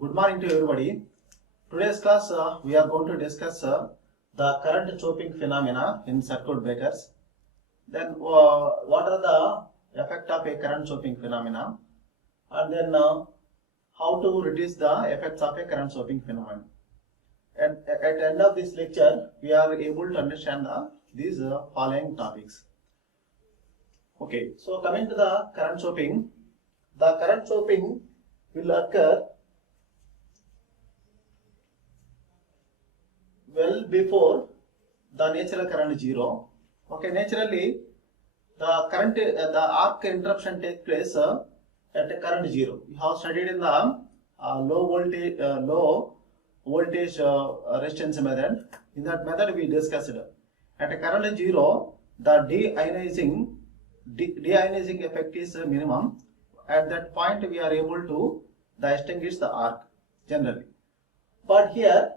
Good morning to everybody. Today's class we are going to discuss the current chopping phenomena in circuit breakers. Then what are the effect of a current chopping phenomena, and then how to reduce the effects of a current chopping phenomenon. And at the end of this lecture, we are able to understand these following topics. Okay, so coming to the current chopping will occur well before the natural current zero. Okay, naturally the arc interruption takes place at a current zero. We have studied in the low voltage resistance method. In that method we discussed at a current zero the deionizing effect is minimum. At that point we are able to extinguish the arc generally. But here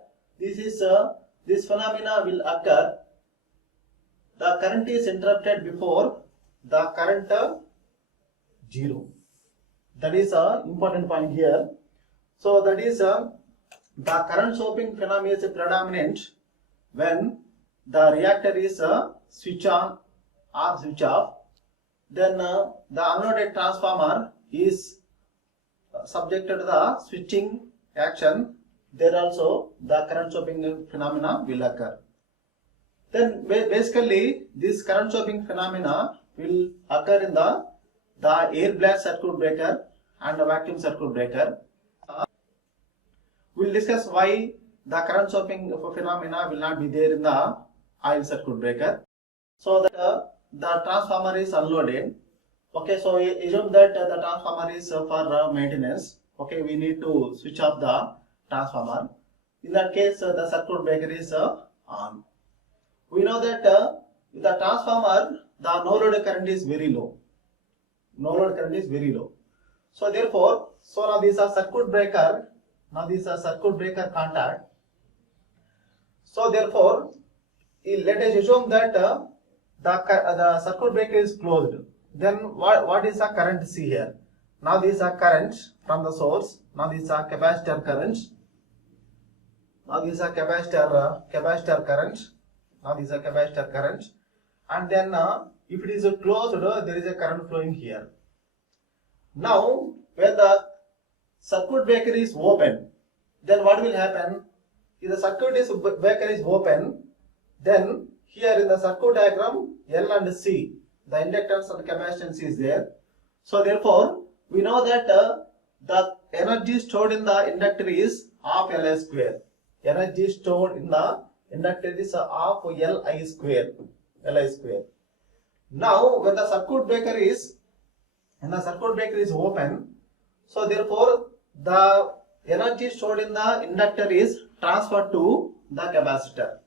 this phenomena will occur. The current is interrupted before the current zero. That is an important point here. So that is the current chopping phenomena is predominant when the reactor is switch on or switch off. Then the unloaded transformer is subjected to the switching action. There also the current chopping phenomena will occur. Then basically this current chopping phenomena will occur in the air blast circuit breaker and the vacuum circuit breaker. We will discuss why the current chopping phenomena will not be there in the oil circuit breaker. So that the transformer is unloaded. Okay, so assume that the transformer is for maintenance. Okay, we need to switch off the transformer. In that case, the circuit breaker is on. We know that with the transformer, the no load current is very low. No load current is very low. So therefore, now this is a circuit breaker. Now this is a circuit breaker contact. So therefore, let us assume that the circuit breaker is closed. Then what is the current see here? Now this is a current from the source. Now this is a capacitor current. Now this is a capacitor current. Now this is a capacitor current. And then if it is closed, there is a current flowing here. Now when the circuit breaker is open, then what will happen? If the circuit breaker is open, then here in the circuit diagram L and C, the inductance and capacitance is there. So therefore we know that the energy stored in the inductor is half Li square. Energy stored in the inductor is half Li square. Now when the circuit breaker is open, so therefore the energy stored in the inductor is transferred to the capacitor.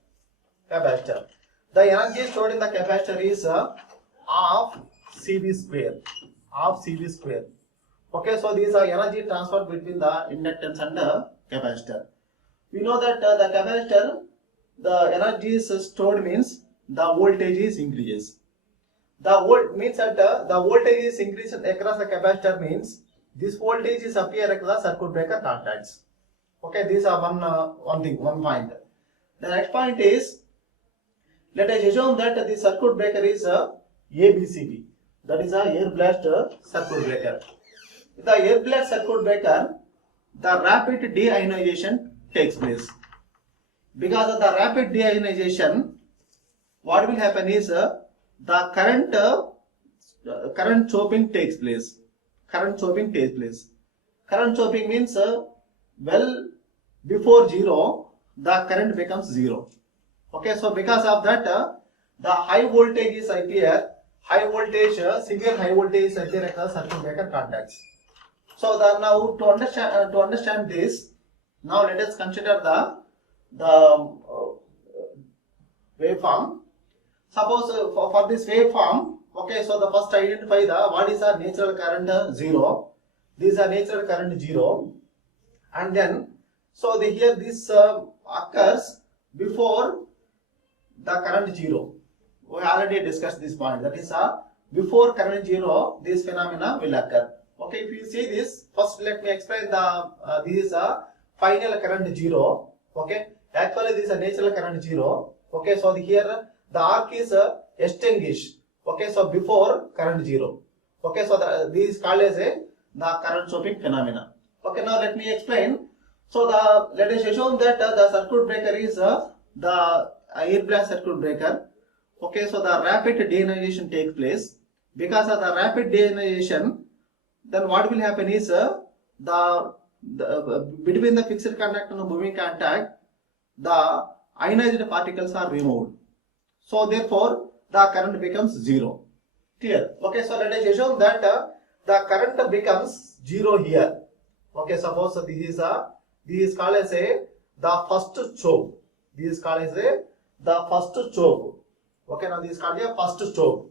The energy stored in the capacitor is half Cv square. Okay, so these are energy transferred between the inductance and the capacitor. We know that the capacitor, the energy is stored means the voltage is increases. Means that the voltage is increased across the capacitor means this voltage is appear across the circuit breaker contacts. Okay, these are one point. The next point is, let us assume that the circuit breaker is ABCB. That is a air blast circuit breaker. The air blast circuit breaker, the rapid deionization takes place. Because of the rapid deionization, what will happen is the current chopping takes place. Current chopping means well before zero, the current becomes zero. Okay, so because of that, the high voltage is appear. Severe high voltage is appear across circuit breaker contacts. So now to understand this, now let us consider the waveform. Suppose for this waveform, okay, so the first identify what is our natural current zero. This is a natural current zero, and then so here this occurs before the current zero. We already discussed this point. That is before current zero, this phenomena will occur. Okay, if you see this, first let me explain the this is a final current 0. Okay, actually this is a natural current 0. Okay, so here the arc is extinguished. Okay, so before current 0. Okay, so this is called as the current stopping phenomena. Okay, now let me explain. So let us assume that the circuit breaker is the air blast circuit breaker. Okay, so the rapid deionization takes place. Because of the rapid deionization, then what will happen is between the fixed contact and the moving contact, the ionized particles are removed. So therefore, the current becomes 0. Clear? Okay, so let us assume that the current becomes 0 here. Okay, suppose this is called as the first choke. This is called as the first choke. Okay, now this is called a first choke.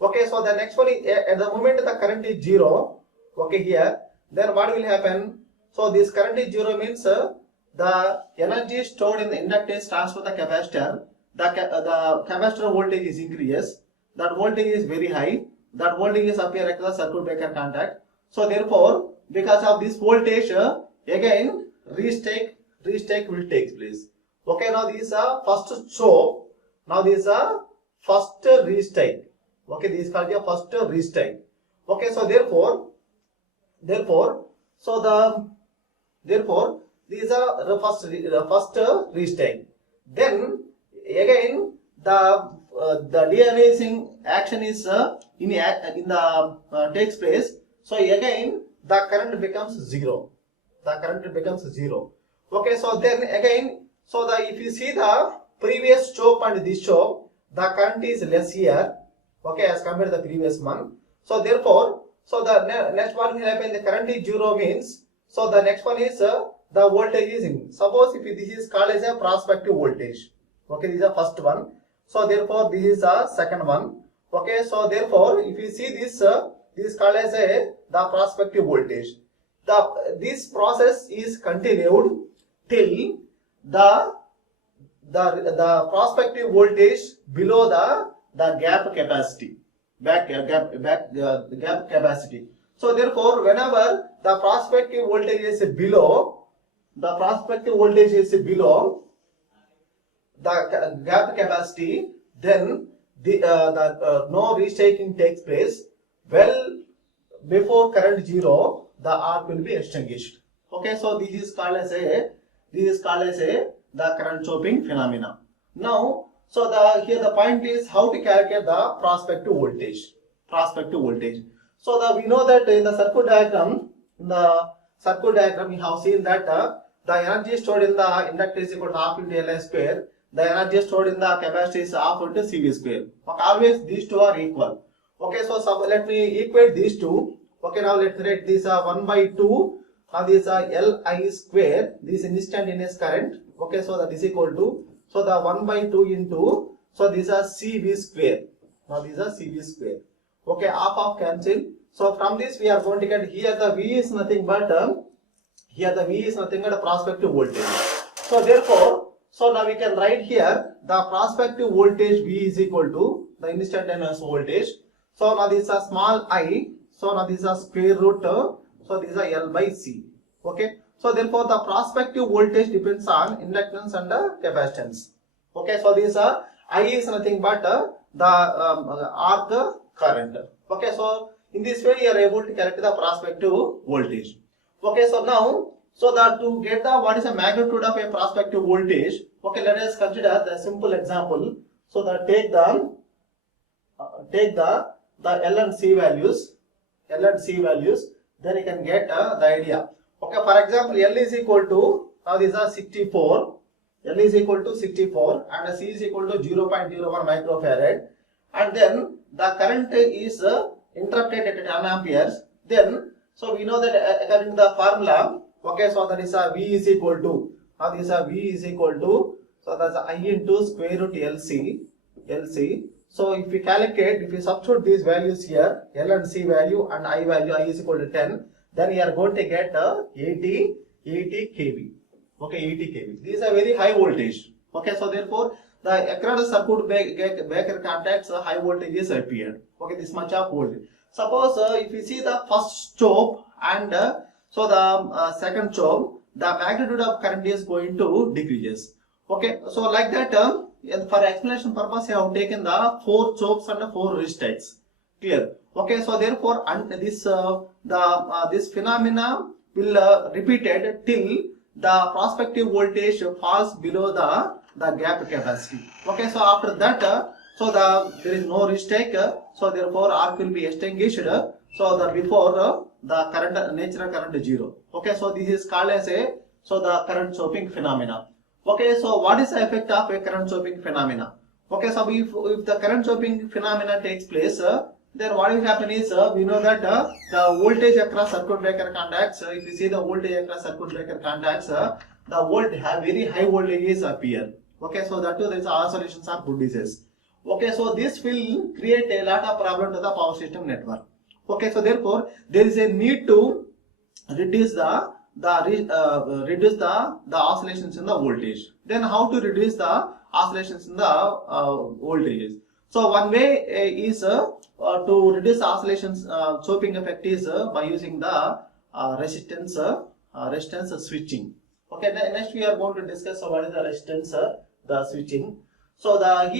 Okay, so the next one is at the moment the current is 0. Okay, here, then what will happen? So this current is 0 means the energy stored in the inductance transfer the capacitor. The capacitor voltage is increases. That voltage is very high. That voltage is appear at the circuit breaker contact. So therefore, because of this voltage, again restake will take place. Okay, now this is a first choke. Now this is a first restake. Okay, this is called a first restake. Okay, so therefore these are the first restake. Then again the deionizing action is takes place. So again the current becomes 0. The current becomes 0. Okay, so then again, so if you see the previous choke and this choke, the current is less here. Okay, as compared to the previous one. So therefore, so the next one will happen, the current is 0 means, so the next one is the voltage is in. Suppose if this is called as a prospective voltage. Okay, this is the first one. So therefore, this is the second one. Okay, so therefore, if you see this, this is called as the prospective voltage. This process is continued till the prospective voltage below the gap capacity, gap capacity. So therefore, whenever the prospective voltage is below the gap capacity, then no restaking takes place. Well before current 0, the arc will be extinguished. Okay, so this is called as the current chopping phenomena. Now, so here the point is how to calculate the prospective voltage. So we know that in the circuit diagram, we have seen that the energy stored in the inductor is equal to half into Li square. The energy stored in the capacitor is half into Cv square. Okay, always these two are equal. Okay, so let me equate these two. Okay, now let's write this 1 by 2. Now this Li square. This instantaneous current. Okay, so that is equal to, so the 1 by 2 into, so these are Cv square. Now these are Cv square. Okay, half cancel. So from this we are going to get, here the V is nothing but a prospective voltage. So therefore, so now we can write here the prospective voltage V is equal to the instantaneous voltage. So now this is a small I. So now this is a square root. So this is a L by C. Okay. So therefore the prospective voltage depends on inductance and capacitance. Okay. So this I is nothing but the arc current. Okay. So in this way you are able to calculate the prospective voltage. Okay. So now, so that to get the what is the magnitude of a prospective voltage. Okay. Let us consider the simple example. So that take the L and C values. Then you can get the idea. Okay, for example, L is equal to, now these are 64. L is equal to 64 and C is equal to 0.01 microfarad. And then the current is interrupted at 10 amperes. Then, so we know that according to the formula, okay, so that is V is equal to, now this V is equal to, so that's I into square root LC. So if we calculate, if we substitute these values here, L and C value and I value, I is equal to 10, then you are going to get 80 kV. Okay, 80 kV. This is a very high voltage. Okay, so therefore, the across the circuit breaker contacts high voltage is appeared. Okay, this much of voltage. suppose if you see the first choke and so the second choke, the magnitude of current is going to decreases. Okay, so like that, for explanation purpose, I have taken the 4 chokes and 4 resistates. Clear? Okay, so therefore, this phenomena will repeated till the prospective voltage falls below the gap capacity. Okay, so after that, there is no restate, so therefore arc will be extinguished. So the before the current natural current is 0. Okay, so this is called as the current chopping phenomena. Okay, so what is the effect of a current chopping phenomena? Okay, so if the current chopping phenomena takes place, then what will happen is, we know that the voltage across circuit breaker contacts, if you see the voltage across circuit breaker contacts, the very high voltages appear. Okay, so that too there is oscillations are produces. Okay, so this will create a lot of problem to the power system network. Okay, so therefore there is a need to reduce the oscillations in the voltage. Then how to reduce the oscillations in the voltages? So one way is to reduce oscillations chopping effect is by using the resistance switching. Okay, next we are going to discuss what is the resistance the switching. So the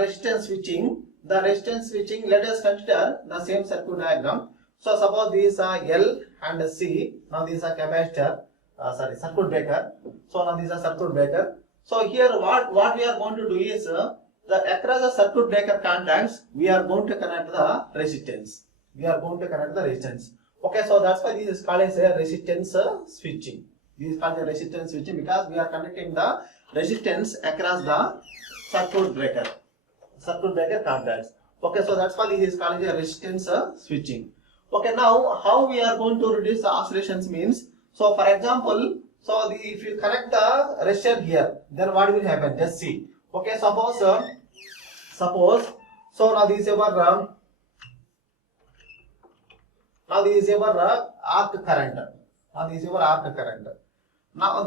resistance switching, let us consider the same circuit diagram. So suppose these are L and C. Now these are capacitor, circuit breaker. So now these are circuit breaker. So here what we are going to do is across the circuit breaker contacts we are going to connect the resistance. Okay, so that's why this is called as a resistance switching. This is called a resistance switching because we are connecting the resistance across the circuit breaker contacts. Okay, so that's why this is called a resistance switching. Okay, now how we are going to reduce the oscillations means, so for example, if you connect the resistor here, then what will happen? Just see. Okay, suppose so now this is our arc current. Now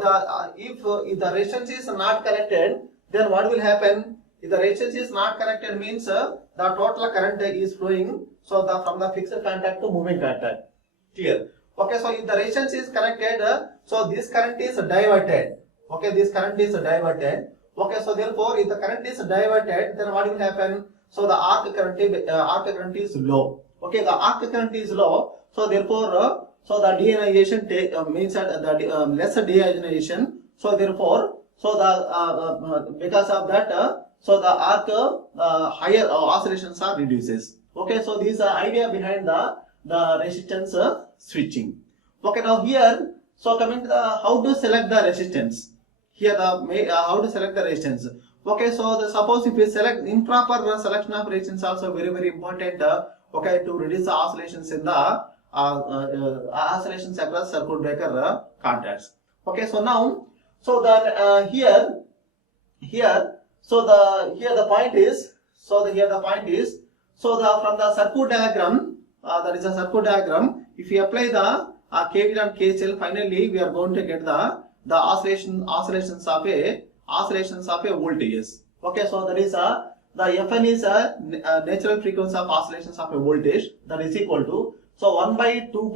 if the resistance is not connected, then what will happen? If the resistance is not connected means the total current is flowing from the fixed contact to moving contact. Clear? Okay, so if the resistance is connected, so this current is diverted. Okay, this current is diverted. Okay, so therefore if the current is diverted, then what will happen? So the arc current is low. Okay, the arc current is low. So therefore, so the deionization means that the lesser deionization. So therefore, so the because of that, so the arc higher oscillations are reduces. Okay, so this is the idea behind the resistance switching. Okay, now here, so coming to how to select the resistance. Here how to select the resistance. Okay, so suppose if you select improper selection of resistance also very important. Okay, to reduce the oscillations in the oscillations across circuit breaker contacts. Okay, so now, so the the point is, from the circuit diagram, that is a circuit diagram. If you apply the KVL and KCL, finally we are going to get the oscillations of a voltages. Okay, so that is the Fn is a natural frequency of oscillations of a voltage, that is equal to, so 1 by 2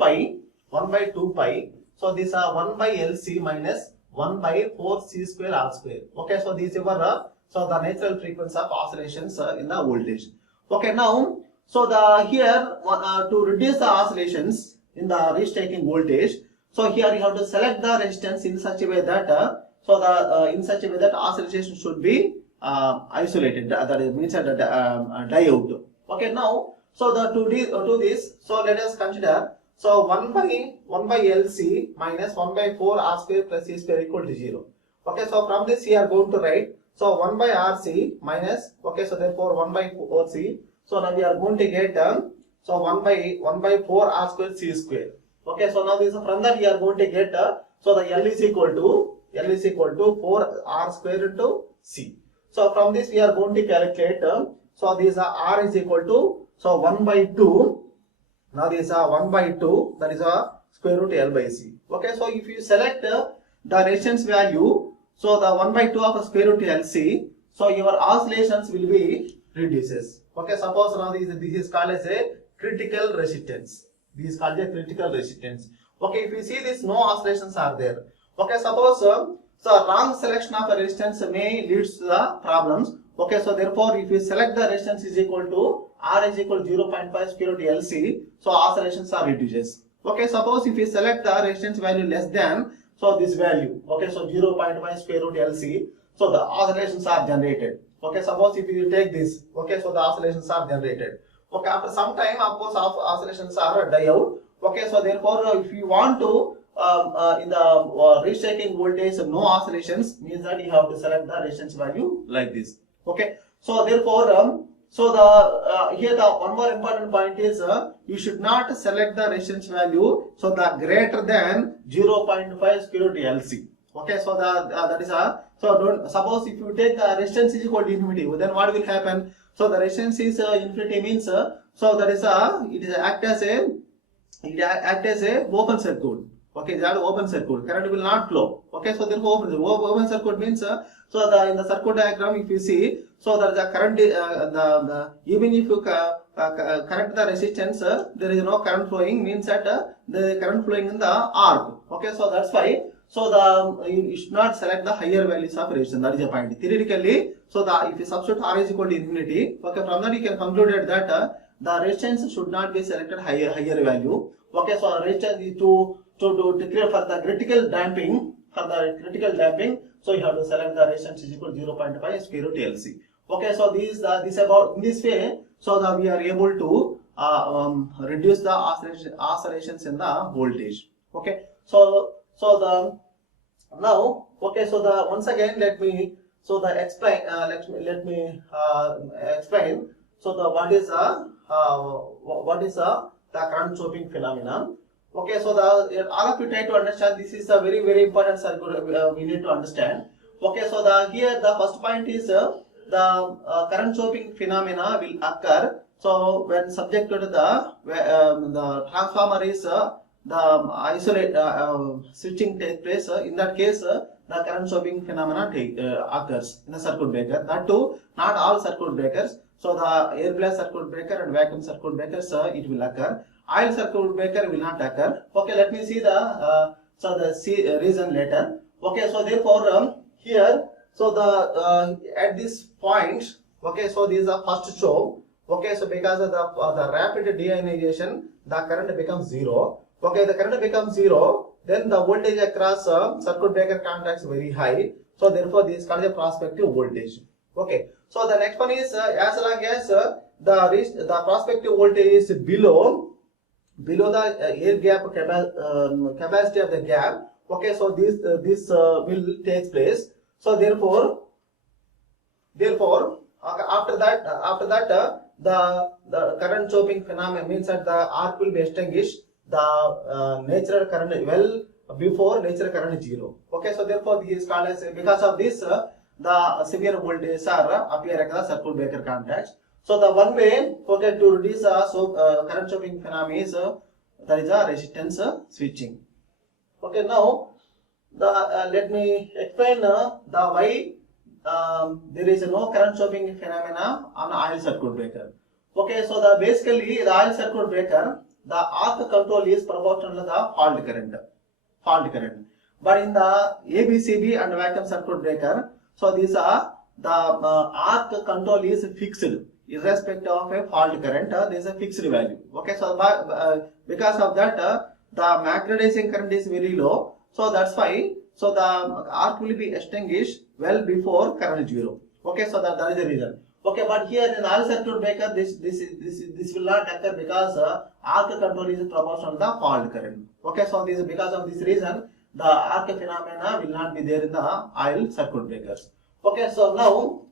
pi. So these are 1 by LC minus 1 by 4 C square R square. Okay, so these are the natural frequency of oscillations in the voltage. Okay, now, so to reduce the oscillations in the reach-taking voltage, so here you have to select the resistance in such a way that oscillation should be isolated. That means diode. Okay, now, so to do this, so let us consider, so 1 by LC minus 1 by 4 R square plus C square equal to 0. Okay, so from this we are going to write, so 1 by RC minus, okay, so therefore 1 by 4C. So now we are going to get so 1 by 4 R square C square. Okay, so now this from that we are going to get so the L is equal to 4 R square into C. So from this we are going to calculate, so this R is equal to, so 1 by 2. Now this is 1 by 2, that is square root L by C. Okay, so if you select the resistance value, so the 1 by 2 of square root LC, so your oscillations will be reduces. Okay, suppose now this is called as a critical resistance. This is called a critical resistance. Okay, if you see this, no oscillations are there. Okay, suppose so wrong selection of a resistance may leads to the problems. Okay, so therefore if you select the resistance is equal to R is equal to 0.5 square root LC, so oscillations are reduces. Okay, suppose if you select the resistance value less than, so this value, okay, so 0.5 square root LC, so the oscillations are generated. Okay, suppose if you take this, okay, so the oscillations are generated. Okay, after some time, of course, oscillations are die out. Okay, so therefore, if you want to in the restaking voltage, no oscillations means that you have to select the resistance value like this. Okay, so therefore, so the here the one more important point is you should not select the resistance value so the greater than 0.5 square root LC. Okay, so that is so don't suppose if you take the resistance is equal to infinity, then what will happen? So the resistance is infinity means so that is it is act as a open circuit. Okay, that open circuit, current will not flow. Okay, so therefore open circuit means so the in the circuit diagram if you see, so that the current even if you connect the resistance, there is no current flowing, means that the current flowing in the arc. Okay, so that's why. So the you should not select the higher values of resistance. That is the point. Theoretically, so the if you substitute R is equal to infinity, okay, from that you can conclude that the resistance should not be selected higher value. Okay, so resistance is to declare for the critical damping. For the critical damping, so you have to select the resistance is equal to 0.5 square root LC. Okay, so this about in this way, so that we are able to reduce the oscillations in the voltage. Okay, so the now, okay, so the once again let me so the explain let me explain. So the what is the current chopping phenomenon. Okay, so the all of you try to understand. This is a very important circuit we need to understand. Okay, so the here the first point is the current chopping phenomena will occur. So when subject to the transformer is the isolate switching takes place, in that case the current chopping phenomena occurs in the circuit breaker. That too, not all circuit breakers. So the air blast circuit breaker and vacuum circuit breakers it will occur. Oil circuit breaker will not occur. Okay, let me see the reason later. Okay, so therefore here, so the at this point, okay, so this is the first choke. Okay, so because of the rapid deionization, the current becomes zero. Okay, the current becomes zero, then the voltage across circuit breaker contacts very high. So therefore, this is called a prospective voltage. Okay, so the next one is as long as the prospective voltage is below the air gap capacity of the gap. Okay, so this will take place. So therefore after that the current chopping phenomenon means that the arc will be extinguished. The natural current well before natural current is zero. Okay, so therefore this is called as because of this the severe voltages are appear at the circuit breaker contacts. So the one way, okay, to reduce current chopping phenomenon is that is a resistance switching. Okay, now the let me explain the why there is no current chopping phenomena on oil circuit breaker. Okay, so the basically the oil circuit breaker, the arc control is proportional to the fault current. But in the ABCB and vacuum circuit breaker, so these are the arc control is fixed irrespective of a fault current. There is a fixed value. Okay, so because of that the magnetizing current is very low. So that's why so the arc will be extinguished well before current zero. Okay, so that is the reason. Okay, but here in oil circuit breaker this will not occur because arc control is proportional to the fault current. Okay, so this because of this reason the arc phenomena will not be there in the oil circuit breakers. Okay, so now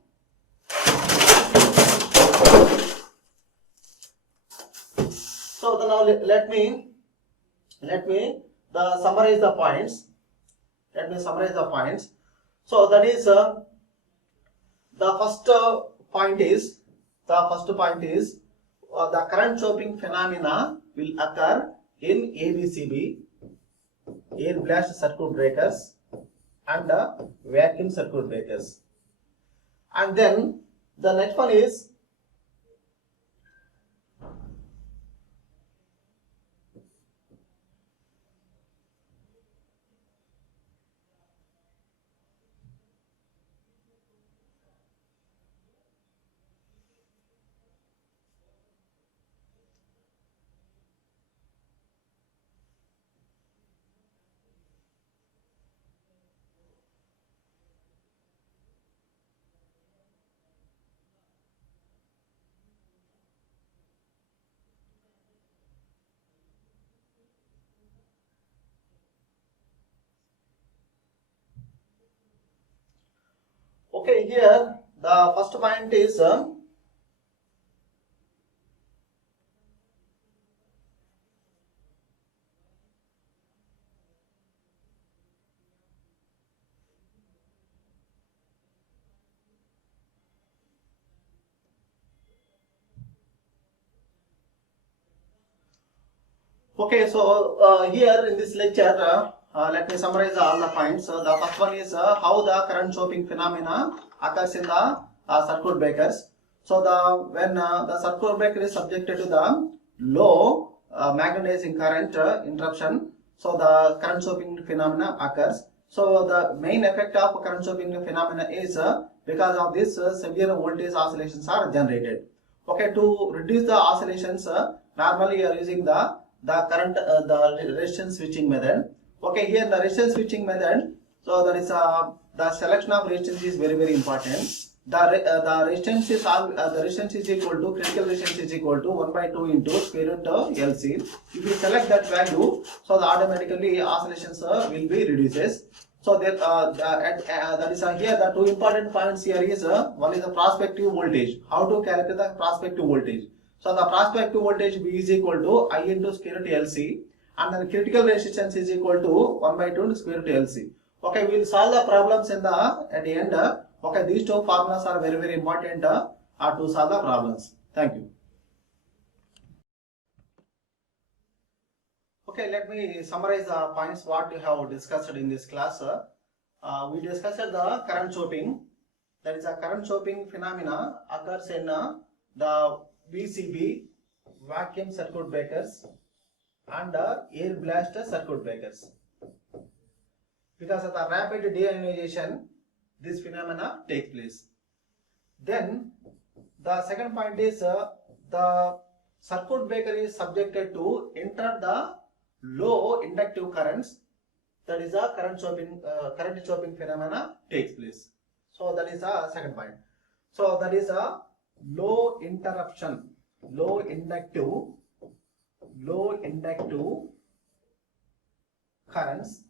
now let me summarize the points. Let me summarize the points. So that is the first point is the current chopping phenomena will occur in ABCB, air blast circuit breakers, and vacuum circuit breakers. And then the next one is Okay, here the first point is okay, so here in this lecture, let me summarize all the points. The first one is how the current chopping phenomena occurs in the circuit breakers. So when the circuit breaker is subjected to the low magnetizing current interruption, so the current chopping phenomena occurs. So the main effect of current chopping phenomena is because of this severe voltage oscillations are generated. Okay, to reduce the oscillations, normally you are using the current the resistance switching method. Okay, here the resistance switching method, so that is the selection of resistance is very important. The resistance is the resistance is equal to critical resistance is equal to 1 by 2 into square root of LC. If you select that value, so the automatically oscillations will be reduces. So there that is here the two important points here is one is the prospective voltage. How to calculate the prospective voltage? So the prospective voltage V is equal to I into square root LC, and then critical resistance is equal to 1 by 2 into square root LC. Okay, we will solve the problems in the at the end. Okay, these two formulas are very important to solve the problems. Thank you. Okay, let me summarize the points what we have discussed in this class. We discussed the current chopping. That is a current chopping phenomena occurs in the VCB, vacuum circuit breakers, and air blast circuit breakers. Because of the rapid deionization, this phenomena takes place. Then the second point is the circuit breaker is subjected to enter the low inductive currents. That is a current chopping phenomena takes place. So that is a second point. So that is a low interruption, low inductive currents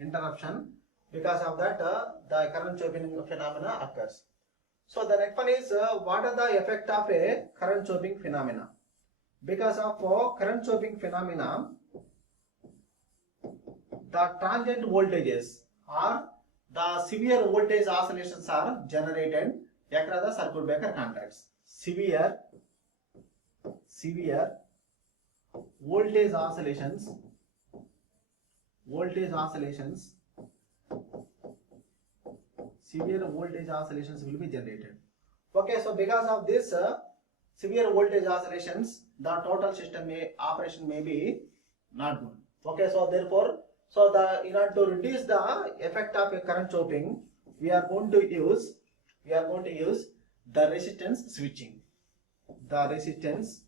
interruption. Because of that the current chopping phenomena occurs. So the next one is what are the effect of a current chopping phenomena? Because of current chopping phenomena, the transient voltages or the severe voltage oscillations are generated across the circuit breaker contacts. Severe voltage oscillations will be generated. Okay, so because of this severe voltage oscillations, the total system operation may be not good. Okay, so therefore, so in order to reduce the effect of a current chopping, we are going to use the resistance switching. The resistance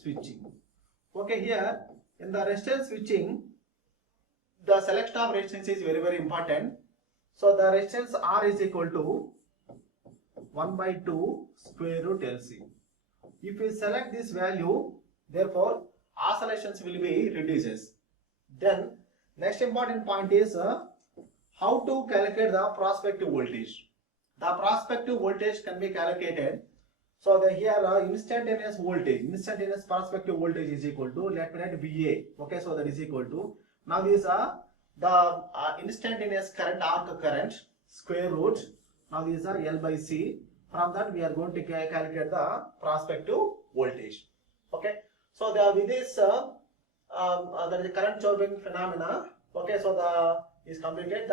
switching. Okay, here in the resistance switching, the selection of resistance is very important. So the resistance R is equal to 1 by 2 square root LC. If we select this value, therefore oscillations will be reduces. Then next important point is how to calculate the prospective voltage. The prospective voltage can be calculated. So here instantaneous prospective voltage is equal to, let me write VA. Okay, so that is equal to, now these are the instantaneous current, arc current, square root. Now these are L by C. From that we are going to calculate the prospective voltage. Okay, so with this that is the current chopping phenomena. Okay, so is completed.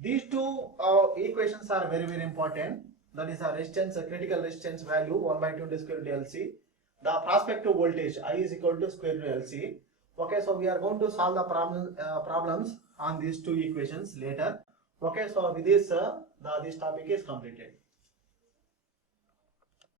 These two equations are very important. That is a resistance, a critical resistance value 1 by 2 square root LC. The prospective voltage I is equal to square root LC. Okay, so we are going to solve the problems on these two equations later. Okay, so with this this topic is completed.